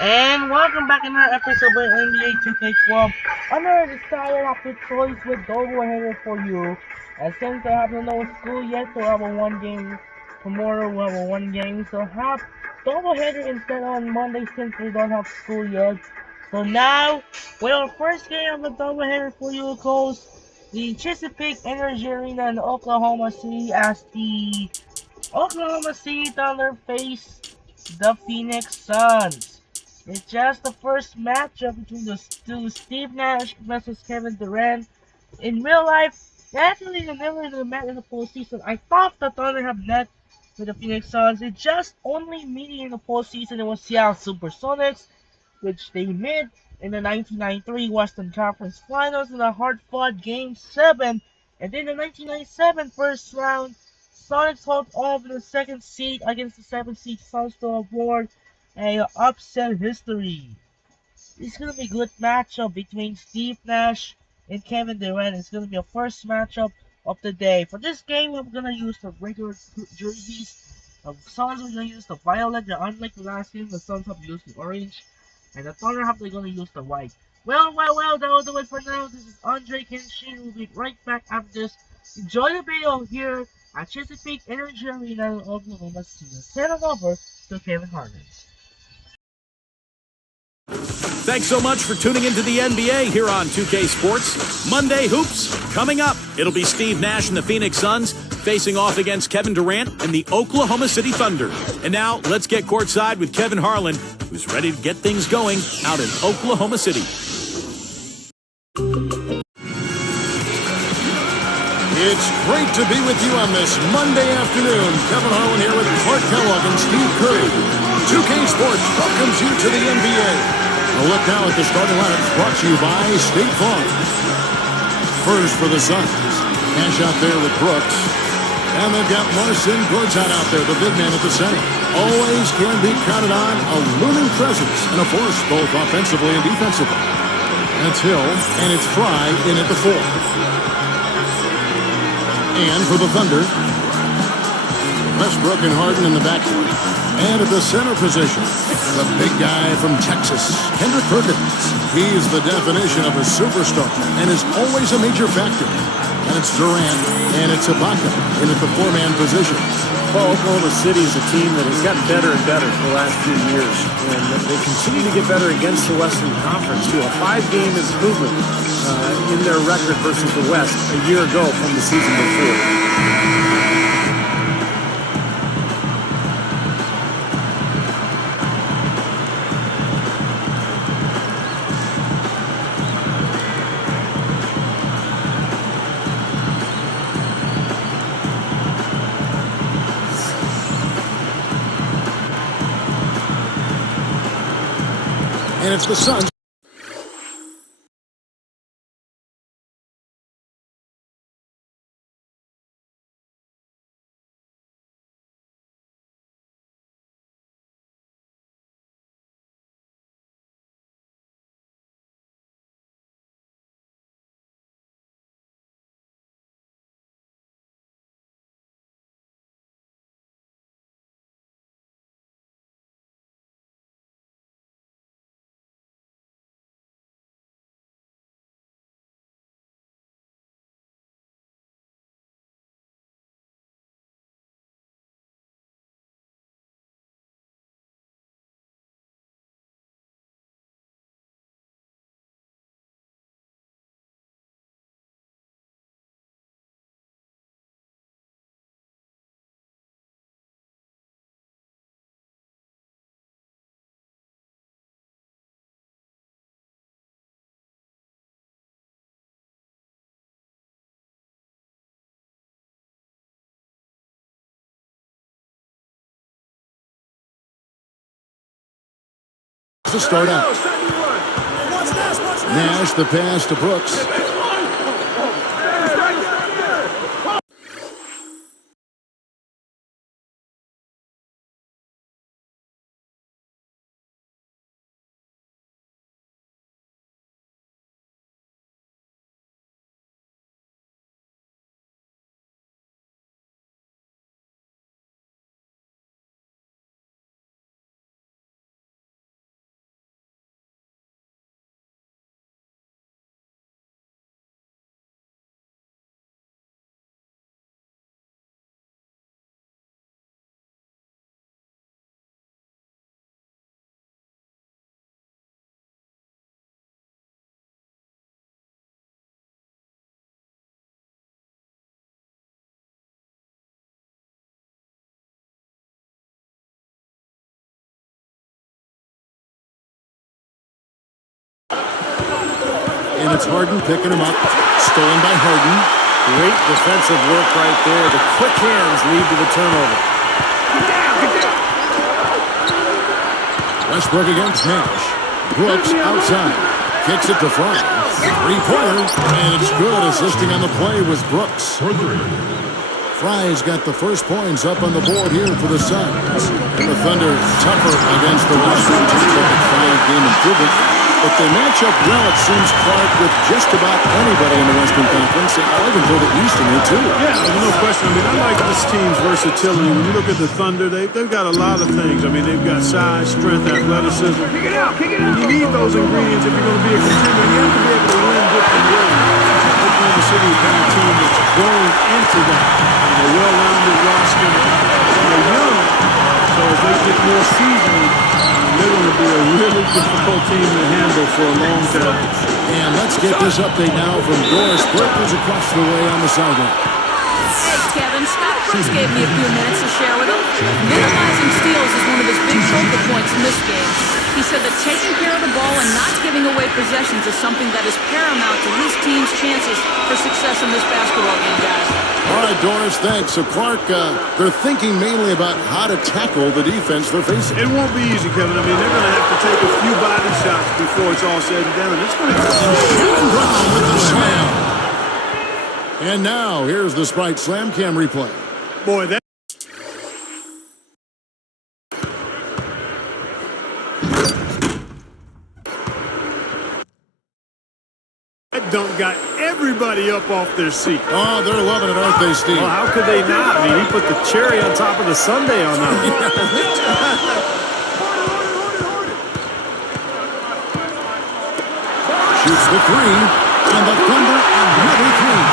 And welcome back in another episode of NBA 2K12. Another decided after choice with doubleheader for you. And since I have no school yet, so I have a one game tomorrow. We have a one game, so have doubleheader instead on Monday since we don't have school yet. So now, with our first game of the doubleheader for you, goes the Chesapeake Energy Arena in Oklahoma City as the Oklahoma City Thunder face the Phoenix Suns. It's just the first matchup between the two Steve Nash versus Kevin Durant. In real life, they actually never met in the postseason. I thought the Thunder have met with the Phoenix Suns. It just only meeting in the postseason. It was Seattle Supersonics, which they met in the 1993 Western Conference Finals in a hard-fought Game 7. And then the 1997 first round, Sonics held off in the second seed against the 7th seed Suns to avoid a upset history. It's gonna be a good matchup between Steve Nash and Kevin Durant. It's gonna be a first matchup of the day. For this game, I'm gonna use the regular jerseys. The Suns are gonna use the violet. Unlike the last game, the Suns have used the orange, and the Thunder have they're gonna use the white. Well, that will do it for now. This is Andre Kenshin. We'll be right back after this. Enjoy the video here at Chesapeake Energy Arena in Oklahoma City. Send it over to Kevin Harlan. Thanks so much for tuning into the NBA here on 2K Sports. Monday Hoops coming up. It'll be Steve Nash and the Phoenix Suns facing off against Kevin Durant and the Oklahoma City Thunder. And now let's get courtside with Kevin Harlan, who's ready to get things going out in Oklahoma City. It's great to be with you on this Monday afternoon. Kevin Harlan here with Clark Kellogg and Steve Curry. 2K Sports welcomes you to the NBA. A look now at the starting lineup brought to you by State Farm. First for the Suns. Nash out there with Brooks. And they've got Marcin Gortat out there, the big man at the center. Always can be counted on, a looming presence and a force both offensively and defensively. That's Hill, and it's Fry in at the 4. And for the Thunder, Westbrook and Harden in the backcourt. And at the center position, the big guy from Texas, Kendrick Perkins. He's the definition of a superstar and is always a major factor. And it's Durant and it's Ibaka in at the 4-man position. Well, Oklahoma City is a team that has gotten better and better for the last few years. And they continue to get better against the Western Conference, too. A 5-game improvement in their record versus the West a year ago from the season before. And it's the Suns. To start out. Nash, the pass to Brooks. And it's Harden picking him up. Stolen by Harden. Great defensive work right there. The quick hands lead to the turnover. Westbrook against Nash. Brooks outside. Kicks it to Fry. Three-pointer. And it's good. Assisting on the play was Brooks. Fry's got the first points up on the board here for the Suns. And the Thunder tougher against the Western teams like a 5-game improvement. But they match up well, it seems, Clark, with just about anybody in the Western Conference. I'll even throw the East in here, too. Yeah, there's no question. I mean, I like this team's versatility. When you look at the Thunder, they've got a lot of things. I mean, they've got size, strength, athleticism. Kick it out, kick it out. You need those ingredients if you're going to be a contender. You have to be able to win different ways. Oklahoma City is kind of team that's growing into that. A well-rounded roster. They're young, so as they get more seasoned, they're going to be a really difficult team to handle for a long time. And let's get this update now from Doris Burke, who's across the way on the sideline. Hey, Kevin, Scott Brooks gave me a few minutes to share with him. Minimizing steals is one of his big focal points in this game. He said that taking care of the ball and not giving away possessions is something that is paramount to his team's chances for success in this basketball game, guys. All right, Doris, thanks. So, Clark, they're thinking mainly about how to tackle the defense they're facing. It won't be easy, Kevin. I mean, they're going to have to take a few body shots before it's all said and done. It's going to be Brown with the slam. And now, here's the Sprite Slam Cam replay. boy, that. That dunk got everybody up off their seat. Oh, they're loving it, aren't they, Steve? Well, how could they not? I mean, he put the cherry on top of the sundae on that one. Shoots the three, and the Thunder another three.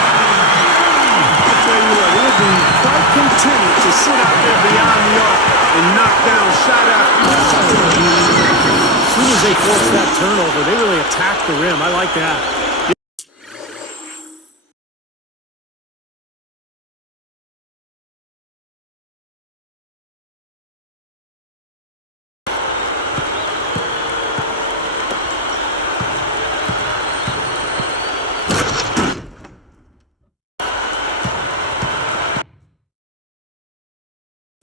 I'll tell you what, he'll be quite contented to sit out there beyond the arc and knock down shot after shot. As soon as they forced that turnover, they really attacked the rim. I like that.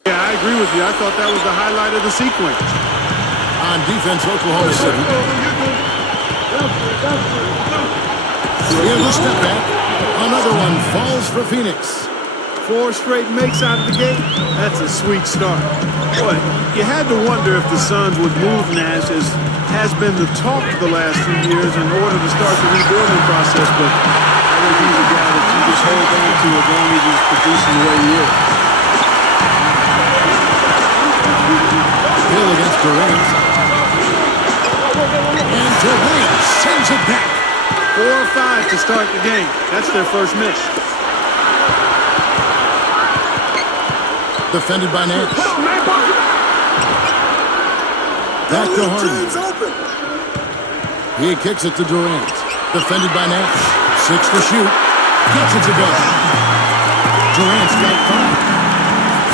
Yeah, I agree with you. I thought that was the highlight of the sequence. On defense, Oklahoma City. Here's a step back. Another one falls for Phoenix. 4 straight makes out of the gate. That's a sweet start. Boy, you had to wonder if the Suns would move Nash, as has been the talk the last few years, in order to start the rebuilding process. But I think he's a guy that you just hold on to as long as he's producing the way he is. Hill against Durant. And Durant sends it back. 4 or 5 to start the game. That's their first miss. Defended by Nash. Back to Harden. He kicks it to Durant. Defended by Nash. 6 to shoot. Gets it to go. Durant's got 5.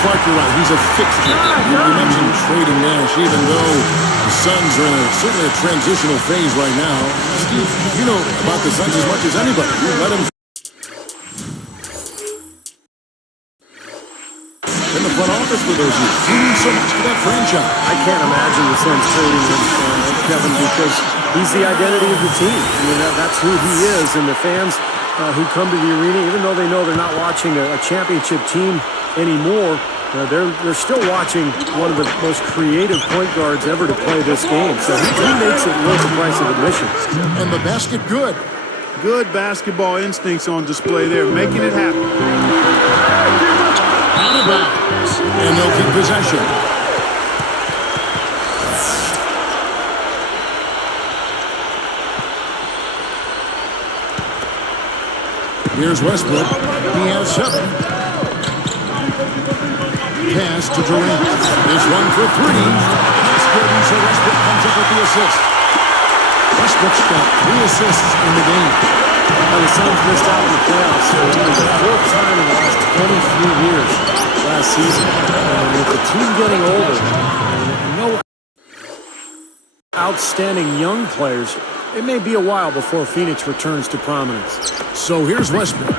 Clark, you're right. He's a fixture. You mentioned trading Nash, even though the Suns are in certainly a transitional phase right now. Steve, you know about the Suns as much as anybody. You let him in the front office for those years. He means so much to that franchise. I can't imagine the Suns trading him, Kevin, because he's the identity of the team. I mean, that's who he is, and the fans who come to the arena, even though they know they're not watching a championship team anymore, they're still watching one of the most creative point guards ever to play this game. So he makes it worth the price of admission. And the basket good. Good basketball instincts on display there, making it happen. Out of bounds. And they'll keep possession. Here's Westbrook. He has 7. Pass to Durant. This one for 3. That's good, and so Westbrook comes up with the assist. Westbrook's got 3 assists in the game. Now the Suns missed out in the playoffs for the 4th time in the last 23 years last season. With the team getting older and no outstanding young players, it may be a while before Phoenix returns to prominence. So here's Westbrook.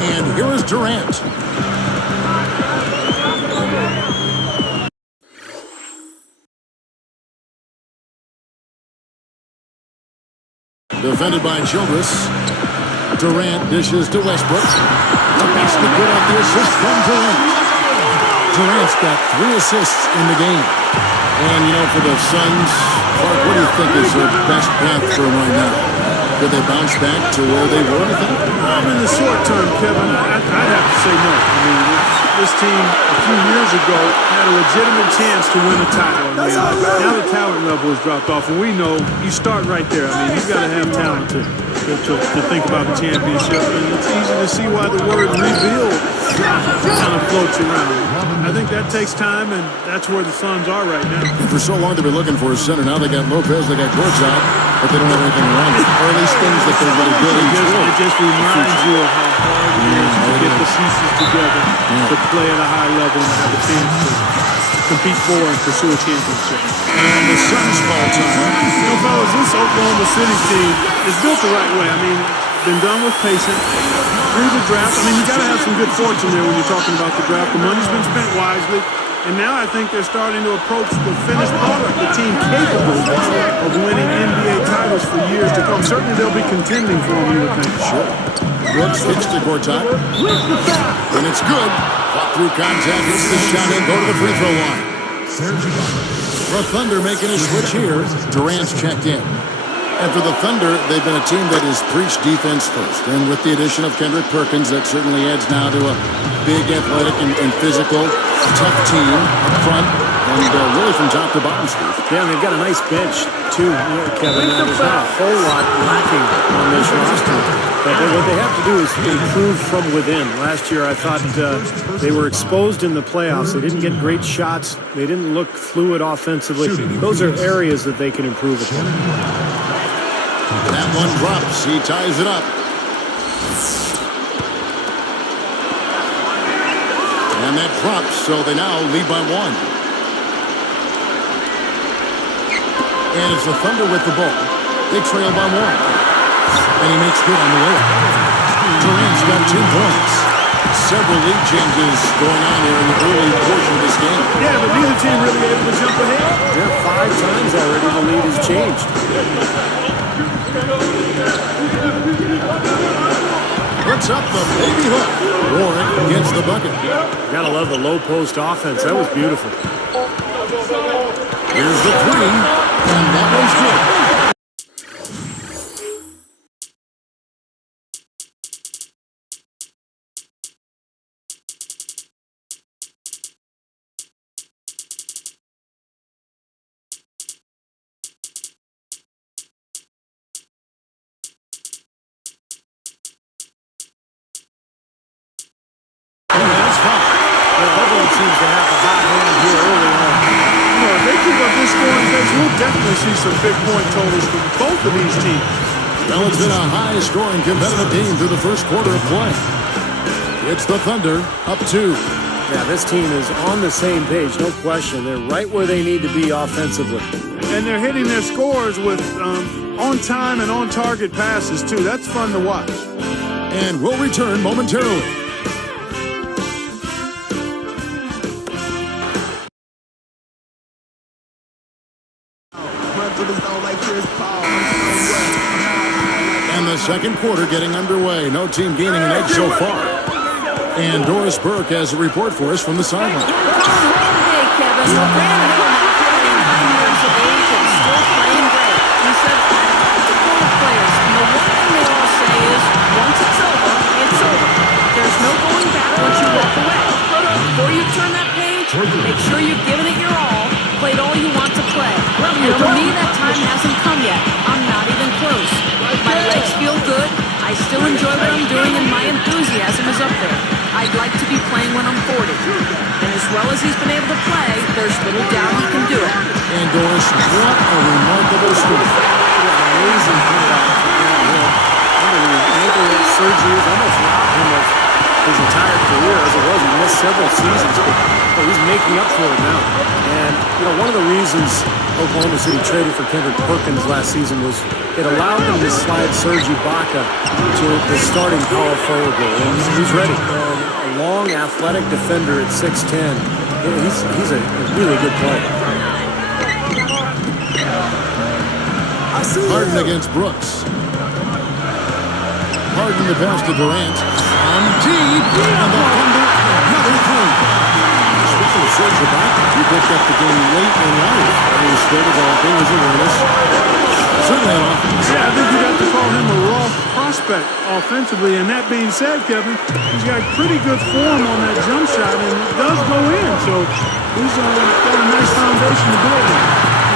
And here is Durant. Defended by Childress. Durant dishes to Westbrook. The basket good off the assist from Durant. Durant's got 3 assists in the game. And, you know, for the Suns, Clark, what do you think is their best path for them right now? Could they bounce back to where they were, I think? In the short term, Kevin, I'd have to say no. I mean, this team a few years ago had a legitimate chance to win a title. I mean, now the talent level has dropped off, and we know you start right there. I mean, you've got to have talent to think about the championship, and it's easy to see why the word rebuild kind of floats around. I think that takes time, and that's where the Suns are right now. For so long they've been looking for a center. Now they got Lopez, they got George out, but they don't have anything around it. Or at least things that they're really building toward. It just reminds you of how hard it is to get the pieces together to play at a high level and have a chance to compete for and pursue a championship. And the Suns fall time. You know, fellas, this Oklahoma City team is built the right way. I mean, it's been done with patience through the draft. I mean, you got to have some good fortune there when you're talking about the draft. The money's been spent wisely. And now I think they're starting to approach the finished product, the team capable of winning NBA titles for years to come. Certainly they'll be contending for them, you would think. Sure. Brooks kicks to Gortat. And it's good. Fought through contact, hits the shot in, go to the free throw line. The Thunder making a switch here. Durant's checked in. And for the Thunder, they've been a team that has preached defense first. And with the addition of Kendrick Perkins, that certainly adds now to a big, athletic, and physical, tough team up front. And really from top to bottom, Steve. Yeah, and they've got a nice bench, too, Kevin. There's not a whole lot lacking on this roster. But what they have to do is improve from within. Last year, I thought they were exposed in the playoffs. They didn't get great shots. They didn't look fluid offensively. Those are areas that they can improve upon. That one drops. He ties it up. And that drops, so they now lead by 1. And it's the Thunder with the ball. They trail by 1. And he makes good on the layup. Durant's got 2 points. Several lead changes going on here in the early portion of this game. Yeah, but neither team really able to jump ahead. Yeah, 5 times already the lead has changed. Puts up the baby hook. Warren gets the bucket. Gotta love the low post offense. That was beautiful. Here's the 3, and that one's good. Everyone seems to have a hot hand here early on. You know, if they keep up this scoring pace, we'll definitely see some big point totals from both of these teams. Well, it's been a high-scoring competitive game through the first quarter of play. It's the Thunder up 2. Yeah, this team is on the same page, no question. They're right where they need to be offensively. And they're hitting their scores with on-time and on-target passes, too. That's fun to watch. And we'll return momentarily. And the second quarter getting underway. No team gaining an edge so far. And Doris Burke has a report for us from the sideline. Hey, Kevin. Well, Brandon Hill, 49 years of age and still playing great. He said, I like to play with players, and the one thing they all say is, once it's over, it's over. There's no going back once you walk away. Before you turn that page, make sure you've given it your all, played all you want to play. And for me, that time hasn't come yet. I'm not even close. My legs feel good. I still enjoy what I'm doing, and my enthusiasm is up there. I'd like to be playing when I'm 40. And as well as he's been able to play, there's little doubt he can do it. And Doris, what a remarkable story. Amazing thing about him. Ankle surgery has almost robbed him of his entire career as it was. He missed several seasons, but he's making up for it now. And You know, one of the reasons Oklahoma City traded for Kendrick Perkins last season was it allowed them to slide Serge Ibaka to the starting power forward role. And he's ready. A long, athletic defender at 6'10". He's a really good player. Harden against Brooks. Harden the pass to Durant. On deep. And the Thunder another three. Speaking of Serge Ibaka, he picked up the game late in life. He was still developing his awareness. Certainly an offense. Yeah, I think you'd have to call him a raw prospect offensively. And that being said, Kevin, he's got pretty good form on that jump shot, and it does go in. So he's got a nice foundation to build on.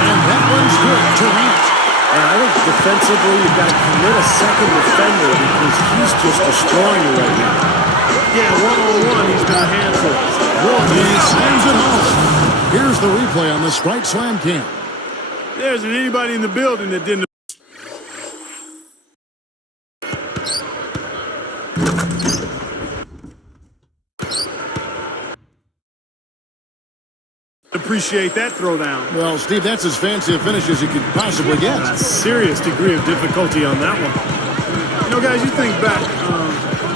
And that one's good. Durant. And I think defensively, you've got to commit a second defender because he's just destroying you right now. Yeah, one-on-one, he's been a handful. He slams it home. Here's the replay on the Sprite Slam Cam. There isn't anybody in the building that didn't. Appreciate that throwdown. Well, Steve, that's as fancy a finish as you could possibly get. A serious degree of difficulty on that one. You know, guys, you think back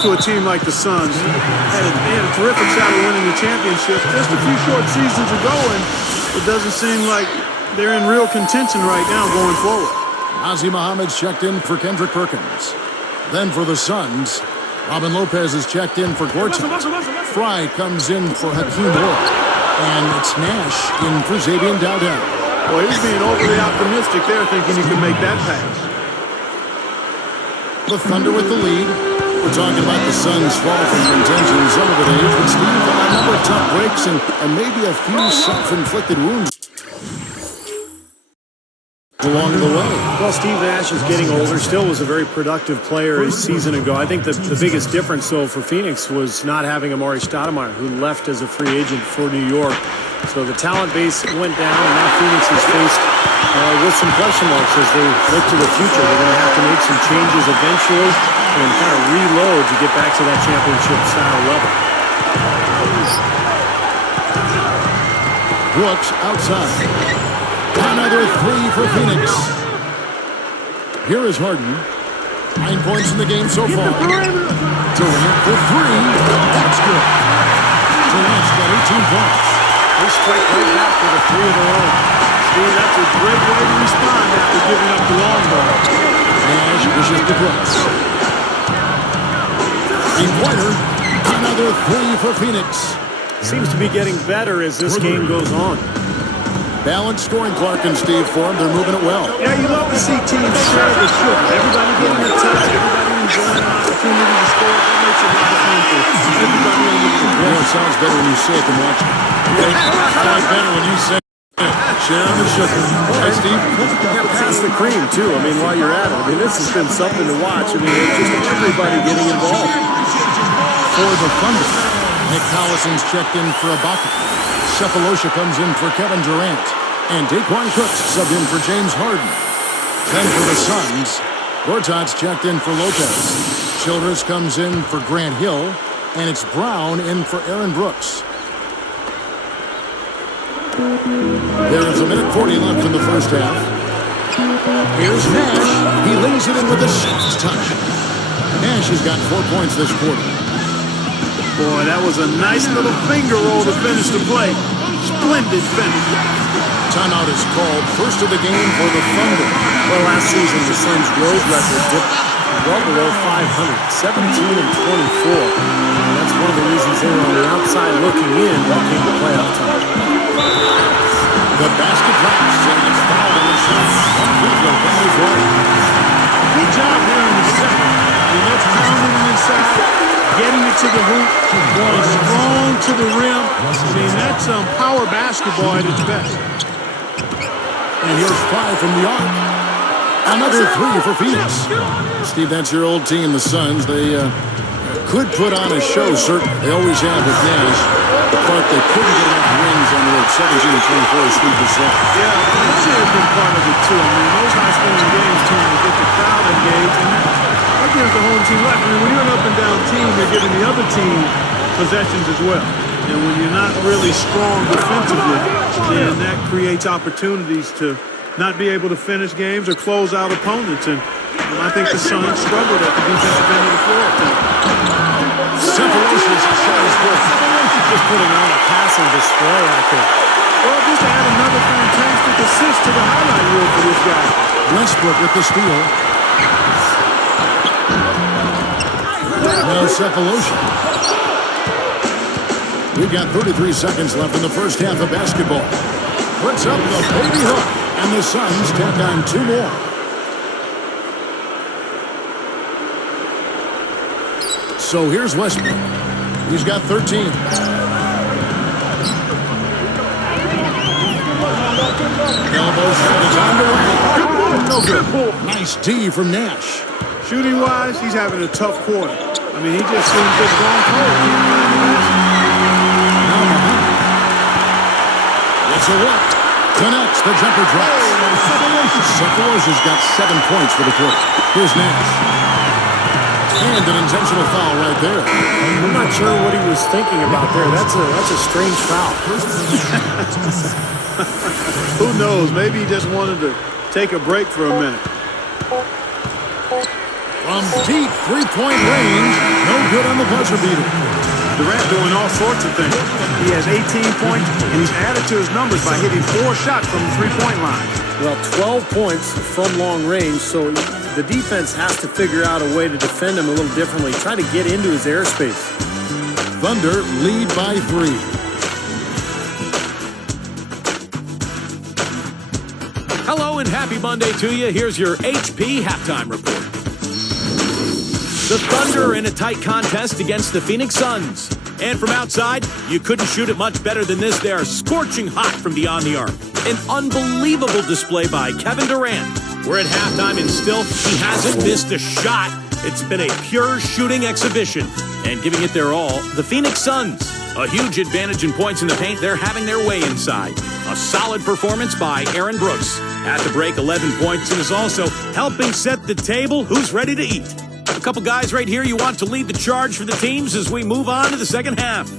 to a team like the Suns. They had a terrific shot at winning the championship just a few short seasons ago, and it doesn't seem like they're in real contention right now going forward. Ozzie Muhammad's checked in for Kendrick Perkins. Then for the Suns, Robin Lopez is checked in for Gortat. Fry comes in for Hakeem Ward. And it's Nash in for Xavier Dowdell. Well, he's being overly optimistic there, thinking he can make that pass. The Thunder with the lead. We're talking about the Suns' fall from contention some of it age, but Steve, a number of tough breaks and maybe a few self-inflicted wounds along the way. Well, Steve Nash is getting older. Still was a very productive player a season ago. I think the biggest difference, though, for Phoenix was not having Amari Stoudemire, who left as a free agent for New York. So the talent base went down, and now Phoenix is faced with some question marks as they look to the future. They're going to have to make some changes eventually and kind of reload to get back to that championship-style level. Brooks outside. Another three for Phoenix. Here is Harden. 9 points in the game so far. Durant for three. That's good. Durant's got 18 points. They strike right back with a three of their own. Steve, that's a great way to respond after giving up the long ball. Nash pushes to Brooks. 3-pointer. Another three for Phoenix. Seems to be getting better as this game goes on. Balanced scoring, Clark and Steve, for them. They're moving it well. Yeah, you love to see teams share the shoot. Everybody getting a touch, everybody enjoying an opportunity to score. That makes it a lot of fun for everybody on the team. Yeah, it sounds better when you say it than watch it. Okay? Sounds better when you say it. Share the sugar. Hey, Steve. Pass the cream, too. I mean, while you're at it. I mean, this has been something to watch. I mean, it's just everybody getting involved. For the Thunder, Nick Collison's checked in for Ibaka. Cephalosha comes in for Kevin Durant. And Daquan Cooks subbed in for James Harden. Then for the Suns, Gortat's checked in for Lopez. Childress comes in for Grant Hill. And it's Brown in for Aaron Brooks. There is 1:40 left in the first half. Here's Nash. He lays it in with a soft touch. Nash has got 4 points this quarter. Boy, that was a nice little finger roll to finish the play. Splendid finish. Timeout is called. First of the game for the Thunder. Well, last season, the Suns' road record dipped well below 500, 17-24. That's one of the reasons they were on the outside looking in when it came to playoff time. The basket drops, and it's fouled on the shot. Good job here in the second. And that's pounding him inside, getting it to the hoop, going strong to the rim. I mean, that's power basketball at its best. And here's 5 from the arc. Another three for Phoenix. Steve, that's your old team, the Suns. They could put on a show, certainly. They always have with Nash. But they couldn't get enough wins on the road. 17-24 is Steve to say. Yeah, that should have been part of it, too. I mean, those high-scoring games tend to get the crowd engaged, and that gives the home team life. I mean, when you're an up-and-down team, you're giving the other team possessions as well. And when you're not really strong defensively, then that creates opportunities to not be able to finish games or close out opponents. And I think the Suns struggled at the defensive end of the floor. Separations shot is good. Just putting on a passing display out there. Well, just add another fantastic assist to the highlight reel for this guy. Westbrook with the steal. Now Sepulosha. We've got 33 seconds left in the first half of basketball. Puts up the baby hook, and the Suns tack on 2 more. So here's Westbrook. He's got 13. Elbow shot is on the way. No good. Nice D from Nash. Shooting-wise, he's having a tough quarter. I mean, he just seems just gone cold. It's a look. Connects the jumper drops. Sepulosha's got 7 points for the quarter. Here's Nash. And an intentional foul right there. I'm not sure what he was thinking about there. That's a strange foul. Who knows? Maybe he just wanted to take a break for a minute. From deep three-point range, no good on the buzzer beater. Durant doing all sorts of things. He has 18 points, and he's added to his numbers by hitting 4 shots from the three-point line. Well, 12 points from long range, so the defense has to figure out a way to defend him a little differently, try to get into his airspace. Thunder lead by 3. Hello and happy Monday to you. Here's your HP halftime report. The Thunder in a tight contest against the Phoenix Suns. And from outside, you couldn't shoot it much better than this. They are scorching hot from beyond the arc. An unbelievable display by Kevin Durant. We're at halftime and still he hasn't missed a shot. It's been a pure shooting exhibition. And giving it their all, the Phoenix Suns. A huge advantage in points in the paint. They're having their way inside. A solid performance by Aaron Brooks. At the break, 11 points and is also helping set the table. Who's ready to eat? A couple guys right here you want to lead the charge for the teams as we move on to the second half.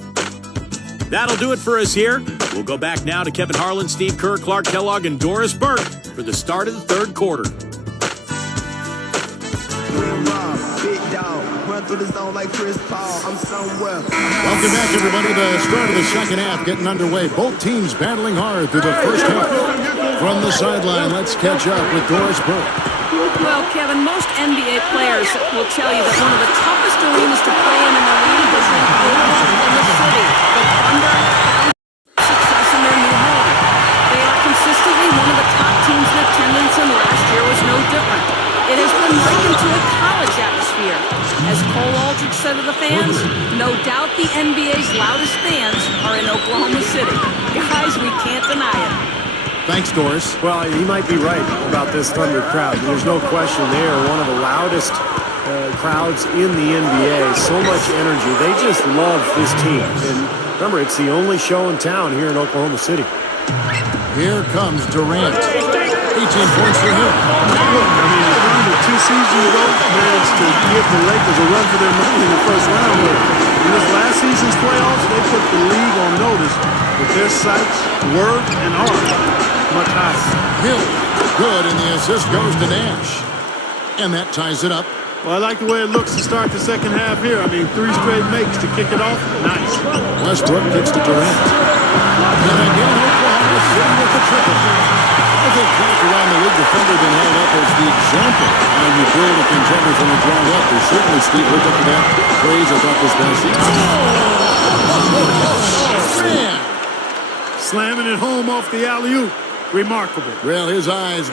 That'll do it for us here. We'll go back now to Kevin Harlan, Steve Kerr, Clark Kellogg, and Doris Burke for the start of the third quarter. Welcome back, everybody. The start of the second half getting underway. Both teams battling hard through the first half. From the sideline, let's catch up with Doris Burke. Well, Kevin, most NBA players will tell you that one of the toughest arenas to play in the league is in the city. The Thunder found success in their new home. They are consistently one of the top teams in attendance, and last year was no different. It has been likened to a college atmosphere. As Cole Aldrich said of the fans, no doubt the NBA's loudest fans are in Oklahoma City. Guys, we can't deny it. Thanks, Doris. Well, he might be right about this Thunder crowd. There's no question they are one of the loudest crowds in the NBA. So much energy. They just love this team. And remember, it's the only show in town here in Oklahoma City. Here comes Durant. 18 points for him. Look, I mean, Thunder 2 seasons ago managed to give the Lakers a run for their money in the first round. In this last season's playoffs, they put the league on notice with their sights, word, and art much higher. Hill, good, and the assist goes to Nash. And that ties it up. Well, I like the way it looks to start the second half here. I mean, 3 straight makes to kick it off. Nice. Westbrook gets to Durant. And again, Oklahoma City with the triple. I think back around the league, the Thunder been held up as the example. And you build a contender from the ground up. They certainly, Steve, lived up to that praise I thought this past season. Man! Slamming it home off the alley-oop. Remarkable. Well, his eyes...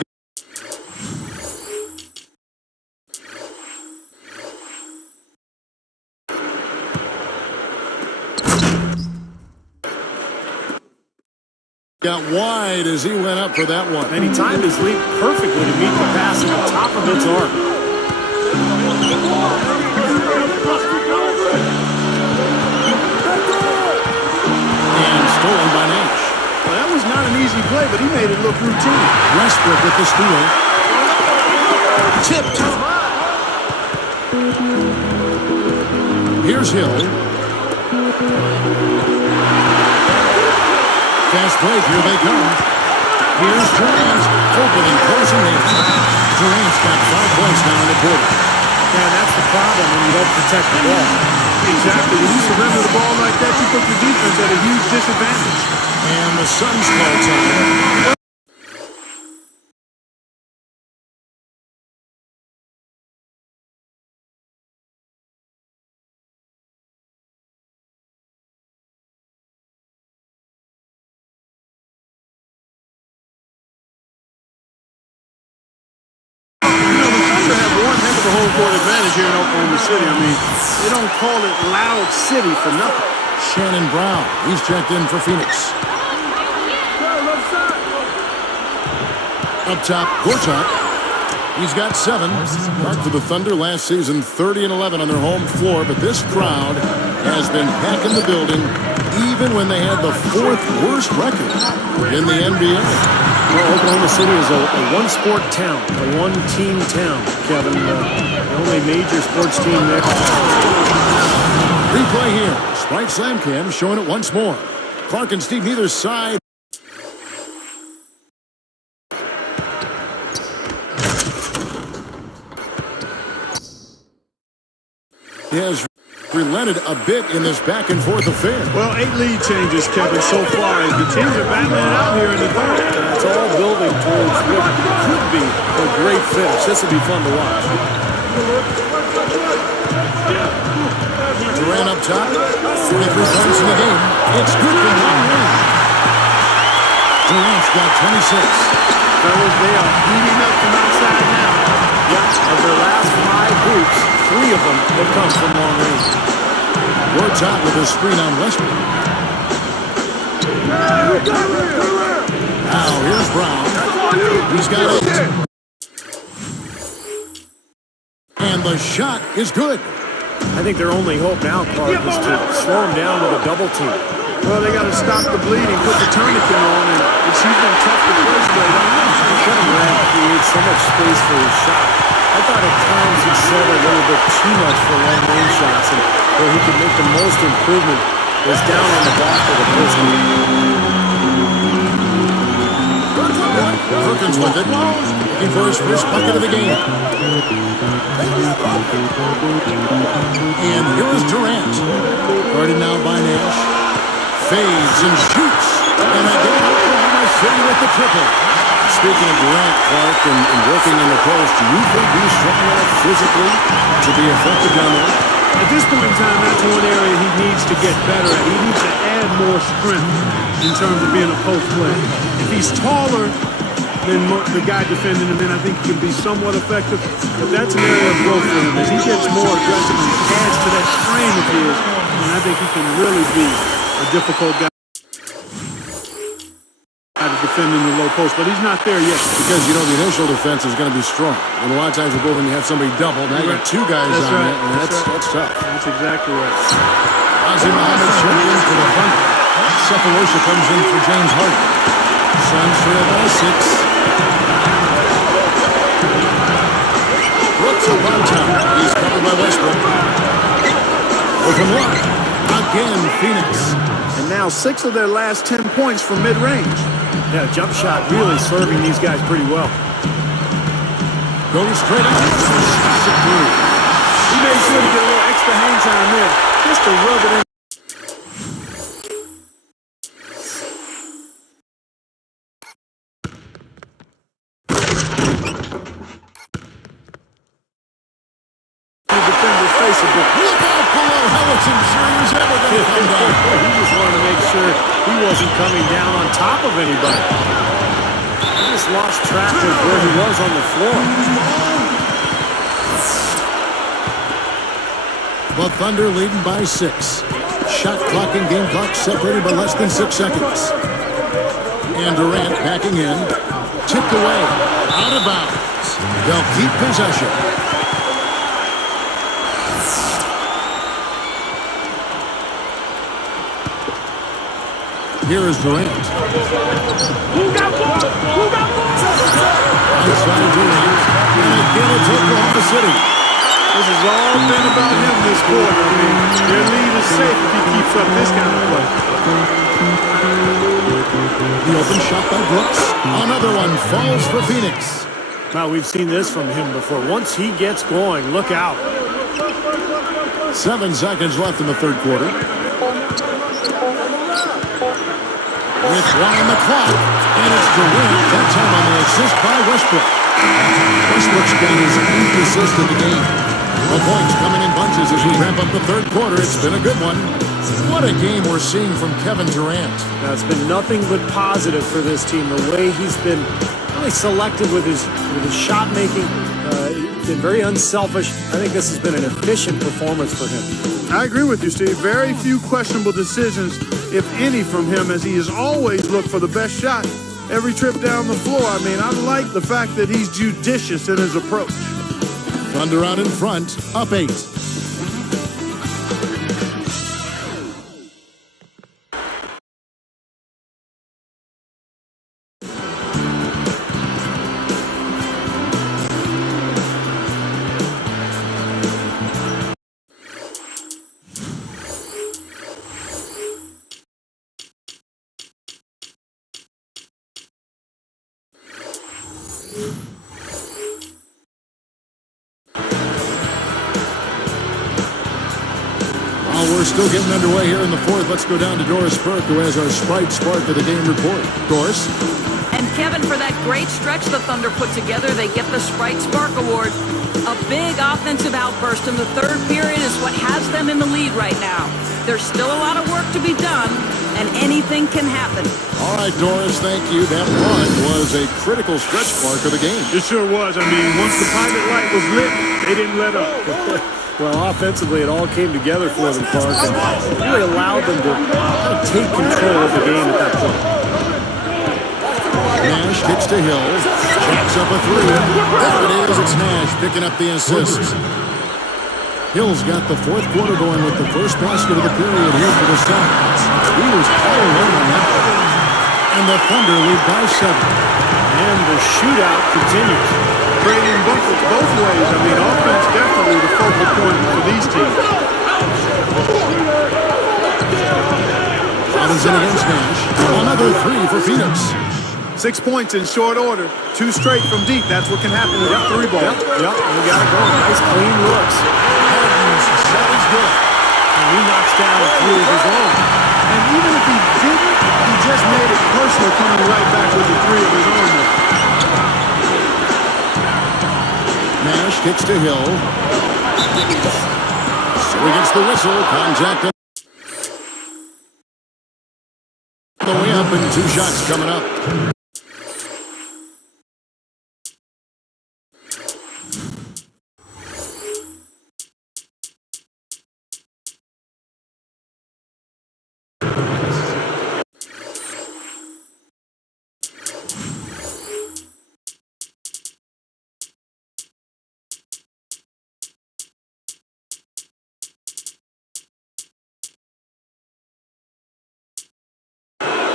got wide as he went up for that one. And he timed his leap perfectly to meet the pass at the top of its arc. And stolen by Nash. Well, that was not an easy play, but he made it look routine. Westbrook with the steal. Tipped. Here's Hill. Fast break, here they come. Here's Durant, opening, closing it. Durant's got 5 points now in the quarter. Yeah, that's the problem when you don't protect the ball. Exactly. When you surrender the ball like that, you put your defense at a huge disadvantage. And the Suns call time. Thunder have one heck of a home court advantage here in Oklahoma City. I mean, they don't call it Loud City for nothing. Shannon Brown, he's checked in for Phoenix. Up top, Gortat. He's got 7. Marked for the Thunder last season, 30-11 on their home floor. But this crowd has been packing the building even when they had the 4th worst record in the NBA. Well, Oklahoma City is a one-sport town, a one-team town, Kevin. The only major sports team there. Replay here. Sprite Slam Cam showing it once more. Clark and Steve neither side. He has relented a bit in this back-and-forth affair. Well, 8 lead changes, Kevin, so far as the teams are battling it out here in the third. It's all building towards what could be a great finish. This will be fun to watch. Durant up top, 43 points in the game. It's good for long range. Durant's got 26. Fellas, they are heating up from outside now. Yeah, of their last 5 hoops, 3 of them have come from long range. Gortat with a screen on Westbrook. Now here's Brown. He's got 8. And the shot is good. I think their only hope now, Clark, is to slow him down with a double team. Well, they got to stop the bleeding, put the tourniquet on, and it's even tough to frustrate him. Durant creates so much space for his shot. I thought at times he settled a little bit too much for long-range shots, and where he could make the most improvement was down on the block of the first game. Perkins with it, looking for his first bucket of the game. And here is Durant, guarded now by Nash. Fades and shoots, and again Oklahoma City with the triple. Speaking of Durant, Clark, and working in the post, do you think he's strong enough physically to be effective down there? At this point in time, that's one area he needs to get better at. He needs to add more strength in terms of being a post player. If he's taller than the guy defending him, then I think he can be somewhat effective. But that's an area of growth for him. As he gets more aggressive and adds to that frame of his, and I think he can really be a difficult guy to defend in the low post. But he's not there yet. Because, you know, the initial defense is going to be strong. And a lot of times you go when you have somebody double. Now you got 2 guys on it, and that's tough. That's exactly right. Ozzy Muhammad checked in for the Thunder. Cephalosha comes in for James Harden. Suns trail by 6. Brooks up on top. He's covered by Westbrook. Open look. Again, Phoenix. And now 6 of their last 10 points from mid-range. Yeah, jump shot really serving these guys pretty well. Goes straight up. Stops it through. He made sure to get a little extra hang time there, just to rub it in. Look out below Hellerton. Sure he's ever going to come down. He just wanted to make sure he wasn't coming down on top of anybody. He just lost track of where he was on the floor. The Thunder leading by 6. Shot clock and game clock separated by less than 6 seconds. And Durant backing in. Tipped away. Out of bounds. They'll keep possession. Here is Durant. Outside Durant. And again it's Oklahoma City. This has all been about him this quarter. I mean, their lead is safe if he keeps up this kind of play. The open shot by Brooks. Another one falls for Phoenix. Now, we've seen this from him before. Once he gets going, look out. 7 seconds left in the third quarter. With 1 on the clock, and it's Durant, that time on the assist by Westbrook. Westbrook's got his 8th assist in the game. The points coming in bunches as we wrap up the third quarter. It's been a good one. What a game we're seeing from Kevin Durant. Now, it's been nothing but positive for this team. The way he's been really selective with his shot making, been very unselfish. I think this has been an efficient performance for him. I agree with you, Steve. Very few questionable decisions, if any, from him, as he has always looked for the best shot every trip down the floor. I mean, I like the fact that he's judicious in his approach. Thunder out in front, up 8. We're still getting underway here in the fourth. Let's go down to Doris Burke, who has our Sprite Spark of the game report. Doris? And Kevin, for that great stretch the Thunder put together, they get the Sprite Spark Award. A big offensive outburst in the third period is what has them in the lead right now. There's still a lot of work to be done, and anything can happen. All right, Doris, thank you. That run was a critical stretch spark of the game. It sure was. I mean, once the pilot light was lit, they didn't let up. Well, offensively, it all came together for them, Clark, and really allowed them to kind of take control of the game at that point. Nash kicks to Hill, jacks up a 3. There it is, it's Nash picking up the assist. Hill's got the fourth quarter going with the first basket of the period here for the Suns. He was all alone on that one. And the Thunder lead by 7. And the shootout continues. Trading buckets both ways. I mean, offense definitely the focal point for these teams. Robinson against Nash. Another 3 for Phoenix. 6 points in short order. 2 straight from deep. That's what can happen with a 3 ball. Yep, we got it going. Nice, clean looks. Harden's shot is good. And he knocks down a 3 of his own. And even if he didn't, he just made it personal, coming right back with the 3 of his own there. Nash kicks to Hill. So he gets the whistle. Contact the way up, and 2 shots coming up.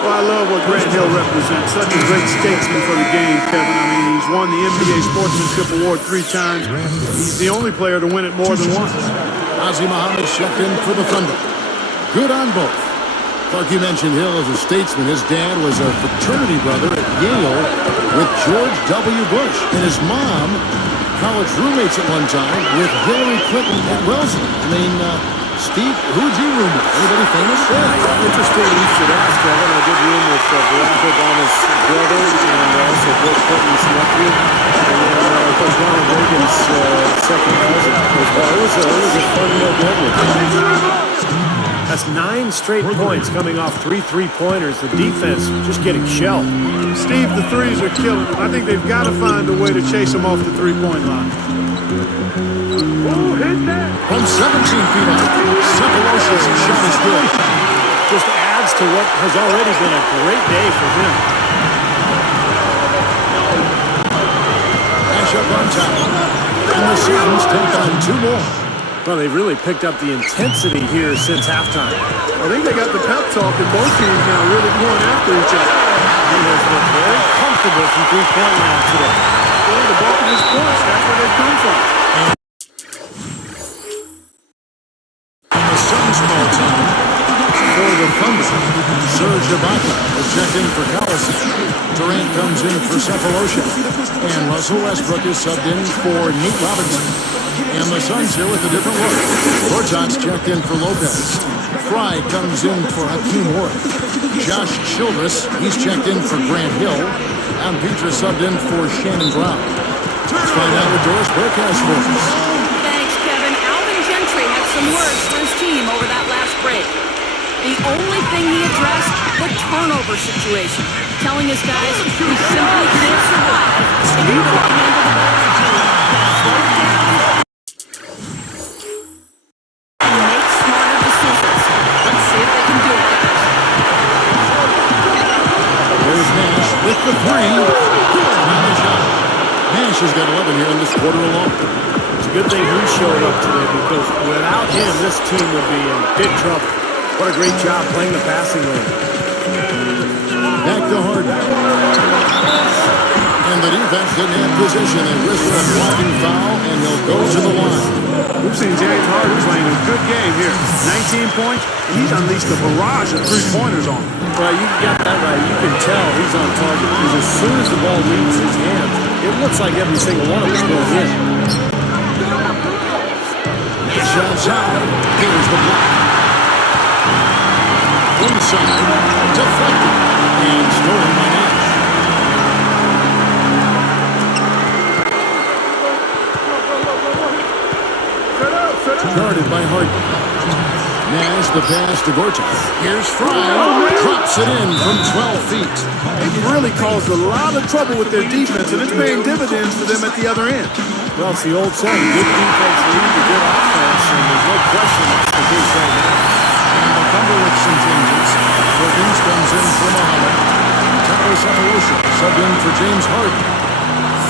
Well, I love what Grant Hill represents. Such a great statesman for the game, Kevin. I mean, he's won the NBA Sportsmanship Award 3 times. He's the only player to win it more than once. Ozzie Muhammad checked in for the Thunder. Good on both. Clark, you mentioned Hill as a statesman. His dad was a fraternity brother at Yale with George W. Bush. And his mom, college roommates at one time with Hillary Clinton at Wellesley. I mean, Steve, who'd you room with? Anybody famous? Yeah, interesting you should ask, Kevin. I did room with Barack Obama's brother and also Bill Clinton's nephew. And then, of course, Ronald Reagan's second cousin as well. It was a fun bedroom. That's 9 straight points coming off 3 3-pointers. The defense just getting shelled. Steve, the threes are killing them. I think they've got to find a way to chase them off the 3-point line. Ooh, hit that. From 17 feet out, Sefolosha's shot is good. Just adds to what has already been a great day for him. Nash up on top. And the Suns take on 2 more. Well, they really picked up the intensity here since halftime. I think they got the pep talk and both teams now really going after each other. He has looked very comfortable from 3-point land today. Well, the bulk of his points, that's where they come from. And the Suns ball team. For the Thunder. Serge Ibaka will check in for Collison. Durant comes in for Cephalosha. And Russell Westbrook is subbed in for Nate Robinson. And the Suns here with a different look. Gortat's checked in for Lopez. Fry comes in for Hakeem Ward. Josh Childress, he's checked in for Grant Hill. And Petra subbed in for Shannon Brown. Let's find out what Doris Burke has for us. Thanks, Kevin. Alvin Gentry had some words for his team over that last break. The only thing he addressed, the turnover situation, telling his guys he simply can't survive if you don't handle the ball. Slow down and make smarter decisions. Let's see if they can do it, guys. There's Nash with the three. Another shot. Nash has got 11 here in this quarter alone. It's a good thing he showed up today because without him, this team would be in big trouble. What a great job playing the passing lane. Back to Harden. And the defense didn't have position. They whistle a blocking foul, and he'll go to the line. We've seen James Harden playing a good game here. 19 points, and he's unleashed a barrage of three-pointers on him. Well, you got that right. You can tell he's on target because as soon as the ball leaves his hands, it looks like every single one of us goes in. Shots out. Here's the block. Inside, deflected, and stolen by Nash. Guarded by Harden. Nash the pass to Gortat. Here's Fry. Drops it in from 12 feet. It really caused a lot of trouble with their defense, and it's paying dividends for them at the other end. Well, it's the old saying, good defense leads to good offense, and there's no question that's the case right now. And the Thunder with some changes. Perkins comes in for Muhammad. Taco Cephalosha subbed in for James Harden.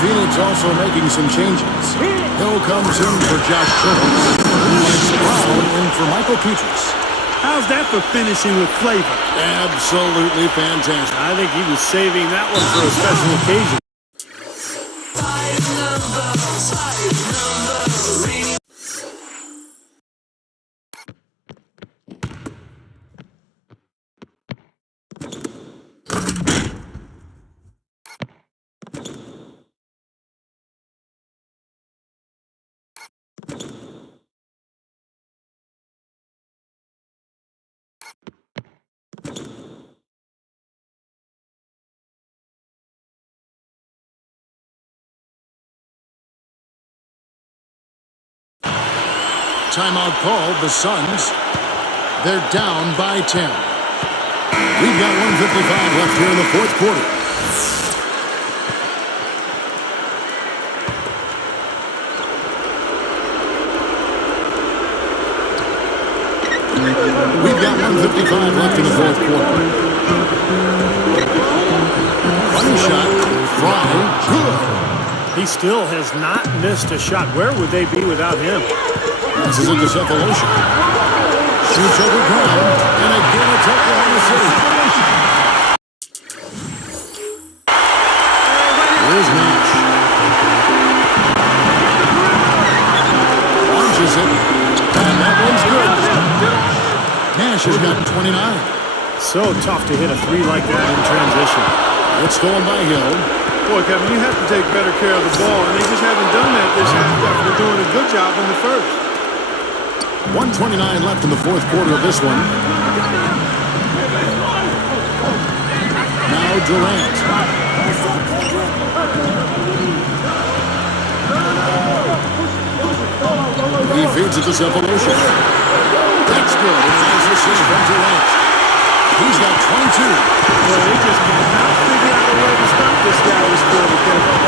Phoenix also making some changes. Hill comes in for Josh Childress. Lex Brown in for Michael Petras. How's that for finishing with flavor? Absolutely fantastic. I think he was saving that one for a special occasion. Timeout called. The Suns, they're down by 10. We've got 1:55 left here in the fourth quarter. We've got 1:55 left in the fourth quarter. One shot, Fry, good. He still has not missed a shot. Where would they be without him? This is into Cephalosha. Shoots over Brown, and again it's Oklahoma City. Here's Nash. Launches it, and that one's good. Nash has got 29. So tough to hit a three like that in transition. It's stolen by Hill. Boy, Kevin, you have to take better care of the ball, and they just haven't done that this half after doing a good job in the first. 1:29 left in the fourth quarter of this one. Now Durant. He feeds it to Cephalosha. That's good. It's a nice assist from Durant. He's got 22. Well, they just cannot figure out a way to stop this guy who's scoring, Kevin.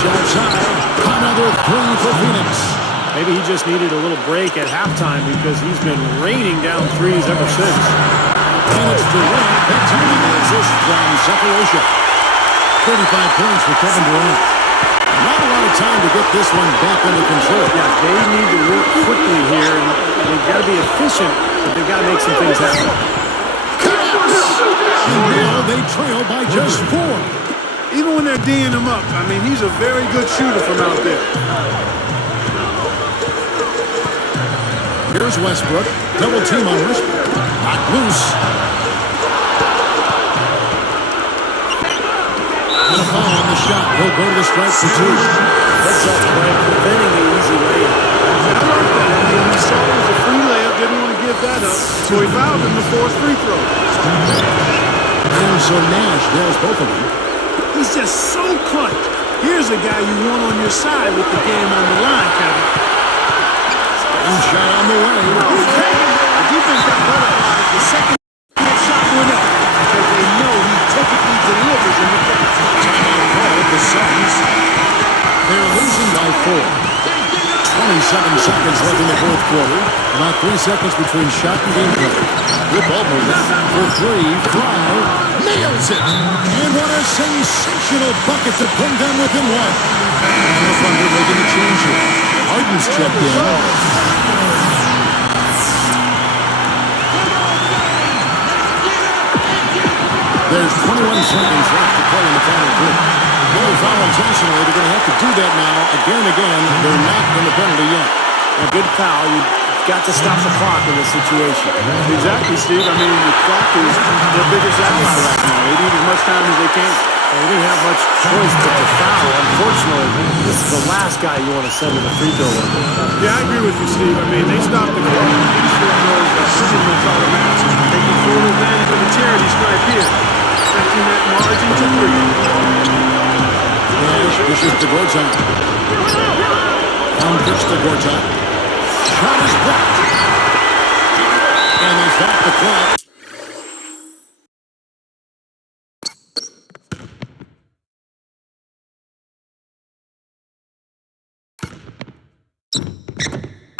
Shots high. Another three for Phoenix. Maybe he just needed a little break at halftime because he's been raining down threes ever since. And it's Durant. That's how he assist from Cephalosha. 35 points for Kevin Durant. Not a lot of time to get this one back under control. Yeah, they need to work quickly here, and they've got to be efficient, but they've got to make some things happen. And now they trail by just 4. Even when they're D'ing him up, I mean, he's a very good shooter from out there. Here's Here's Westbrook. Double team on Westbrook. Knocked loose. And a foul on the shot. He'll go to the strike for 2. That's up play, preventing the easy layup. I like that. I mean, he saw it was a free layup, didn't want to give that up, so he fouled him to force free throw. And so Nash nails both of them. He's just so clutch. Here's a guy you want on your side with the game on the line, Kevin. And shot on the way. The defense got butterflies. The second shot went up because they know he typically delivers in the paint. Timeout call the Suns. They're losing by 4. 27 seconds left in the fourth quarter. About 3 seconds between shot and game play. Rip Albert for 3. Fry nails it. And what a sensational bucket to bring them within 1. And the Thunder making a change here. Harden's checked in. There's 21 seconds left to play in the final quarter. No foul intentionally. They're going to have to do that now again and again. They're not in the penalty yet. A good foul. You've got to stop the clock in this situation. Exactly, Steve. I mean, the clock is their biggest ally right now. They need as much time as they can. They didn't have much choice but to foul. Unfortunately, this is the last guy you want to send to the free throw line. Yeah, I agree with you, Steve. I mean, they stopped the clock. These free throws are pretty much automatic. They can full advantage of the charity stripe here, stretching that margin to 3. This is to Gortat. Down pitch to Gortat. Shot is blocked. And they stop the clock.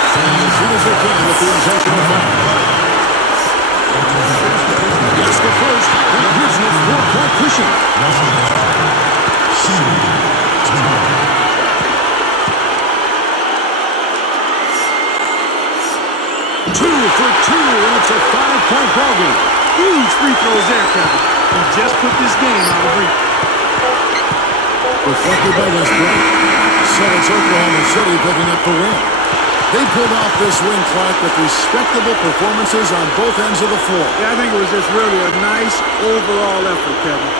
And as soon as they can with the intentional foul. Gets the first. And here's his 4-point pushing. 2 for 2, and it's a 5-point ball game. Huge free throws there, Kevin. He just put this game out of reach. Reflected by Westbrook. So it's Oklahoma City picking up the win. They pulled off this win, Clark, with respectable performances on both ends of the floor. Yeah, I think it was just really a nice overall effort, Kevin.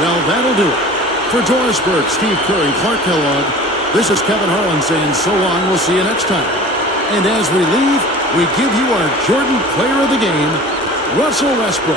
Well, that'll do it. For Doris Burke, Steve Curry, Clark Kellogg, this is Kevin Harlan saying so long. We'll see you next time. And as we leave, we give you our Jordan Player of the Game, Russell Westbrook.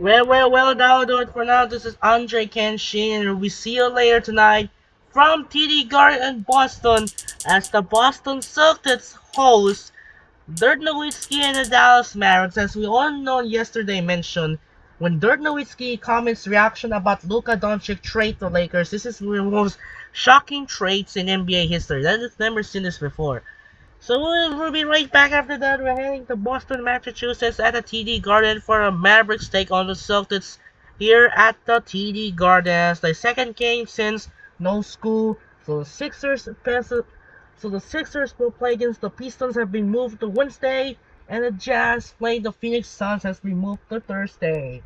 Well, that'll do it for now. This is Andre Kenshin, and we see you later tonight from TD Garden in Boston as the Boston Celtics host Dirk Nowitzki and the Dallas Mavericks. As we all know yesterday mentioned, when Dirk Nowitzki comments reaction about Luka Doncic trade to Lakers, this is one of the most shocking trades in NBA history. I've never seen this before. So we'll be right back after that. We're heading to Boston, Massachusetts at the TD Garden for a Mavericks take on the Celtics here at the TD Gardens. The second game since no school. So the Sixers will play against the Pistons have been moved to Wednesday, and the Jazz play the Phoenix Suns has been moved to Thursday.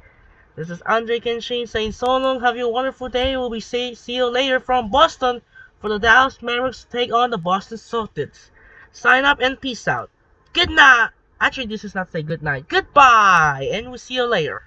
This is Andre Kenshin saying so long, have you a wonderful day. We'll be see you later from Boston for the Dallas Mavericks take on the Boston Celtics. Sign up and peace out. Good night. Actually, this is not say good night. Goodbye, and we'll see you later.